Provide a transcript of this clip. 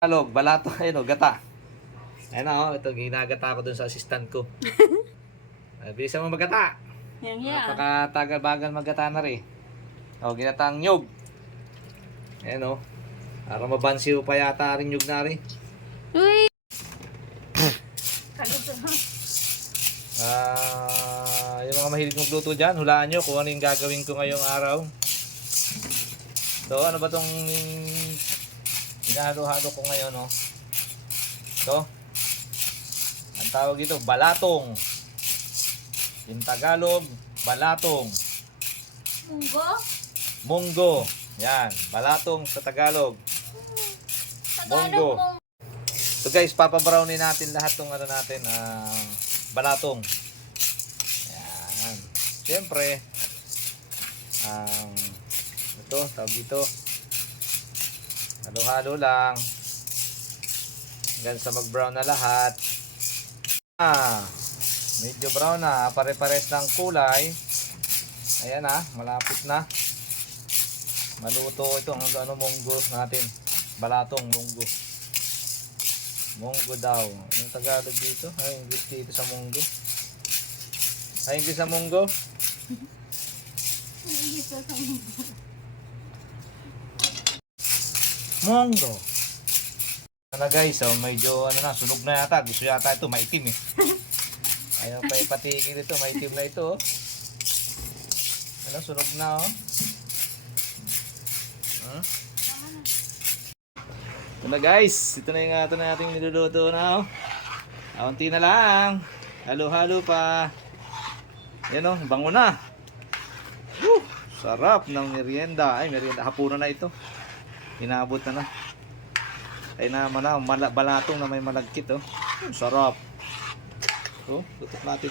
Alog, balato, ayun o, gata. Ayun na, ito, ginagata ko dun sa assistant ko. Bilisan mo magata. Yan. Napakatagal-bagal magata na rin. O, ginata ang nyog. Ayun o. Para mabansiw pa yata rin nyog na rin. Uy! Yung mga mahilig magluto dyan, hulaan nyo kung ano yung gagawin ko ngayong araw. So, ano ba tong hinahalo-halo ko ngayon, no? So, ang tawag ito, balatong. In Tagalog, balatong. Munggo? Munggo. Yan, balatong sa Tagalog. Munggo. So guys, papabrownin natin lahat ng ano natin, balatong. Yan. Siyempre, ito, tawag ito. Halo-halo lang. Hanggang sa mag-brown na lahat. Medyo brown na. Pare-pares ng kulay. Ayan malapit na. Maluto ito ang ano, munggo natin. Balatong munggo. Munggo daw. Anong Tagalog dito? Ay, English dito sa munggo. Ay, English sa munggo? Munggo. Ano guys, medyo ano na, sunog na yata. Gusto yata ito, maitim eh. Ayaw pa ipatigil ito, maitim na ito. Ano, sunog na Ito na guys, ito na yung ito na ating niluluto na Kaunti na lang. Halo-halo pa. Yan bango na. Woo! Sarap ng merienda. Ay, merienda. Hapunan na ito. Inabot na. Ay naman balatong na may malagkit Sarap. Tutok natin.